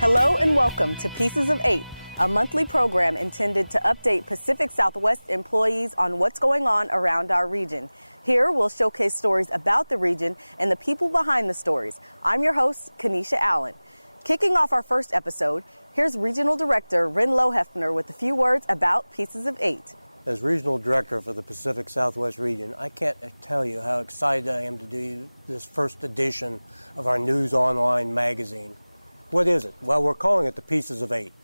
Hello and welcome to Pieces of 8, a monthly program intended to update Pacific Southwest employees on what's going on around our region. Here we'll showcase stories about the region and the people behind the stories. I'm your host, Kanisha Allen. Kicking off our first episode, here's Regional Director Ren Lohefner with a few words about Pieces of 8. As Regional Director for the Pacific Southwest region, I can't tell you how excited I am to do this first edition of our News Online magazine. What is it? Well, we're calling it the Pieces of 8.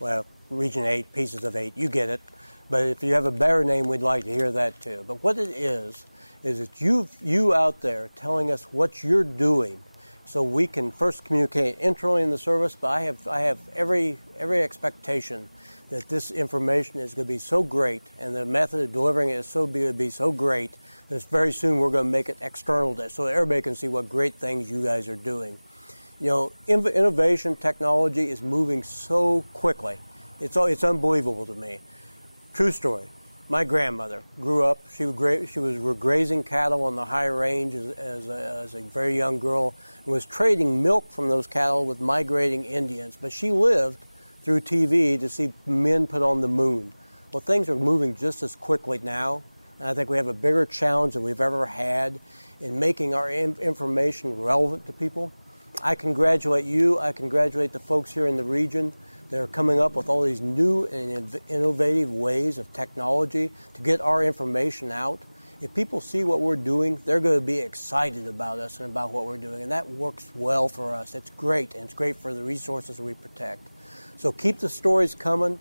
Well, Region 8, Pieces of 8, you get it. But if you have a better name, we'd like to hear that too. But what it is it's you out there telling us what you're doing so we can first communicate internally in the service, but I have every expectation that this information is going to be so great and the method of delivering it is going to be so great that very soon we're going to make it external so that everybody can see what great things you guys are doing. You know, innovation, technology is moving so quickly. It's unbelievable to me. True story. My grandmother grew up, she was grazing cattle on the high range as a very young girl and was trading milk from those cattle with migrating Indians. But she lived through TV to see men put on the moon. Well, things are moving just as quickly now. And I think we have a bigger challenge than we've ever had in making our information relevant to people. I congratulate you. I congratulate the folks here in the region that are coming up with all these new and innovative ways of technology to get our information out. If people see what we're doing, they're going to be excited about us and about what we're doing, and that works well for us. It's great, and it's great for the resources we protect. So keep the stories coming.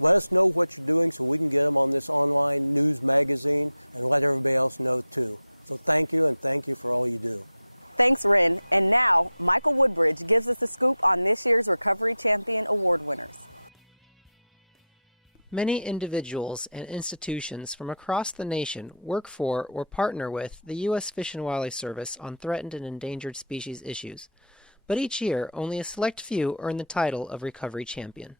Let us know what you're doing so we can get them on this online news magazine and let everybody else know too. So thank you, and thank you for all you do. Thanks, Ren. And now, Michael Woodbridge gives us a scoop on this year's Recovery Champion Award winners. Many individuals and institutions from across the nation work for or partner with the U.S. Fish and Wildlife Service on threatened and endangered species issues. But each year, only a select few earn the title of Recovery Champion.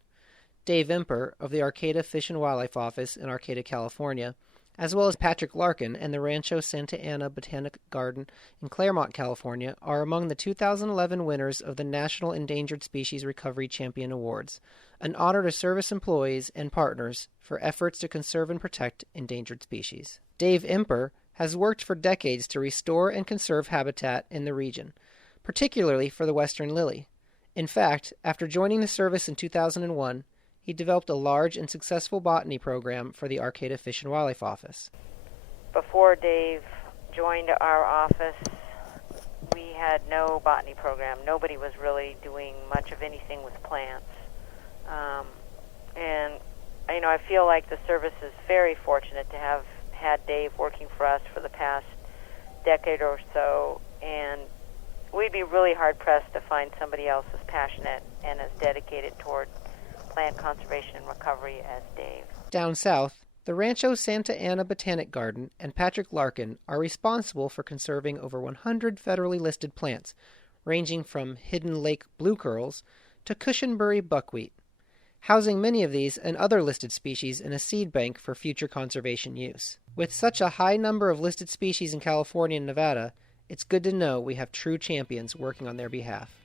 Dave Imper of the Arcata Fish and Wildlife Office in Arcata, California, as well as Patrick Larkin and the Rancho Santa Ana Botanic Garden in Claremont, California, are among the 2011 winners of the National Endangered Species Recovery Champion Awards, an honor to service employees and partners for efforts to conserve and protect endangered species. Dave Imper has worked for decades to restore and conserve habitat in the region, particularly for the western lily. In fact, after joining the service in 2001, he developed a large and successful botany program for the Arcata Fish and Wildlife Office. Before Dave joined our office, we had no botany program. Nobody was really doing much of anything with plants. And I feel like the service is very fortunate to have had Dave working for us for the past decade or so, and we'd be really hard-pressed to find somebody else as passionate and as dedicated toward plant conservation and recovery as Dave. Down south, the Rancho Santa Ana Botanic Garden and Patrick Larkin are responsible for conserving over 100 federally listed plants, ranging from hidden lake blue curls to Cushenberry buckwheat, housing many of these and other listed species in a seed bank for future conservation use. With such a high number of listed species in California and Nevada, it's good to know we have true champions working on their behalf.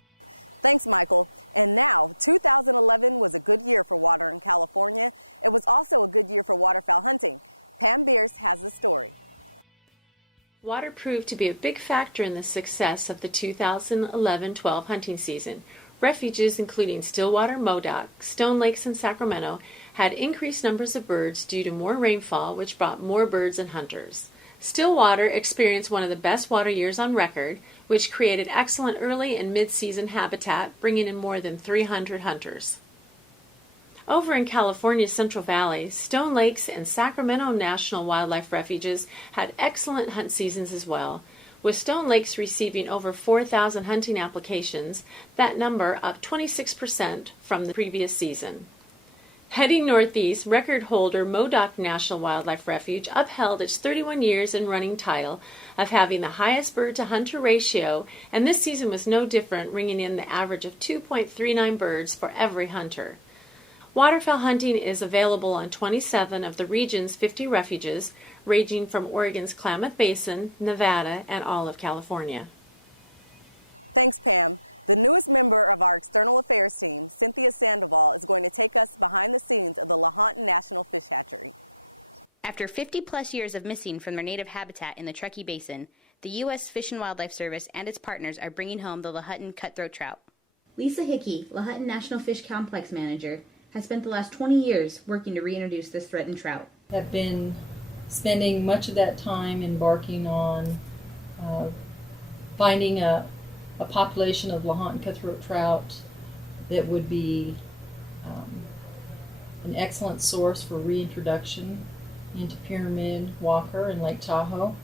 Thanks, Michael. And now, 2011 was a good year for water in California. It was also a good year for waterfowl hunting. Pam Beers has the story. Water proved to be a big factor in the success of the 2011-12 hunting season. Refuges including Stillwater, Modoc, Stone Lakes, and Sacramento had increased numbers of birds due to more rainfall, which brought more birds and hunters. Stillwater experienced one of the best water years on record, which created excellent early and mid-season habitat, bringing in more than 300 hunters. Over in California's Central Valley, Stone Lakes and Sacramento National Wildlife Refuges had excellent hunt seasons as well, with Stone Lakes receiving over 4,000 hunting applications, that number up 26% from the previous season. Heading northeast, record holder Modoc National Wildlife Refuge upheld its 31 years in running title of having the highest bird-to-hunter ratio, and this season was no different, bringing in the average of 2.39 birds for every hunter. Waterfowl hunting is available on 27 of the region's 50 refuges, ranging from Oregon's Klamath Basin, Nevada, and all of California. Thanks, Pam. The newest member of our external affairs team, Cynthia Sandoval, is going to take us behind the scenes of the Lahontan National Fish Hatchery. After 50-plus years of missing from their native habitat in the Truckee Basin, the U.S. Fish and Wildlife Service and its partners are bringing home the Lahontan cutthroat trout. Lisa Hickey, Lahontan National Fish Complex Manager, has spent the last 20 years working to reintroduce this threatened trout. I've been spending much of that time embarking on finding a population of Lahontan cutthroat trout that would be an excellent source for reintroduction into Pyramid, Walker, and Lake Tahoe.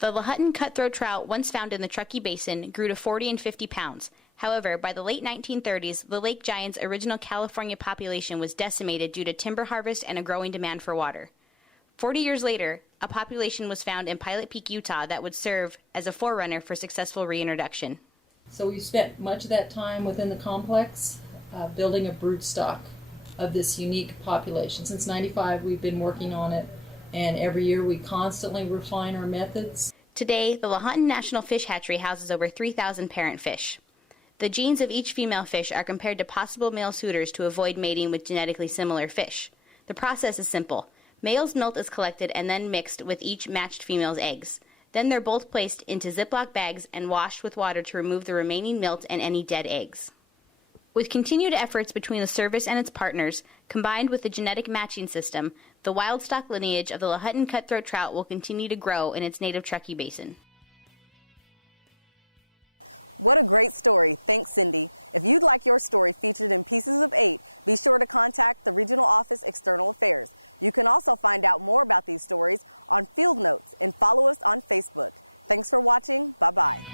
The Lahontan cutthroat trout, once found in the Truckee Basin, grew to 40 and 50 pounds. However, by the late 1930s, the lake giant's original California population was decimated due to timber harvest and a growing demand for water. 40 years later, a population was found in Pilot Peak, Utah that would serve as a forerunner for successful reintroduction. So we've spent much of that time within the complex building a broodstock of this unique population. Since '95, we've been working on it, and every year we constantly refine our methods. Today, the Lahontan National Fish Hatchery houses over 3,000 parent fish. The genes of each female fish are compared to possible male suitors to avoid mating with genetically similar fish. The process is simple. Male's milt is collected and then mixed with each matched female's eggs. Then they're both placed into Ziploc bags and washed with water to remove the remaining milt and any dead eggs. With continued efforts between the service and its partners, combined with the genetic matching system, the wild stock lineage of the Lahontan cutthroat trout will continue to grow in its native Truckee Basin. What a great story. Thanks, Cindy. If you'd like your story featured in Pieces of 8, be sure to contact the Regional Office External Affairs. You can also find out more about these stories on Field Notes and follow us on Facebook. Thanks for watching. Bye-bye.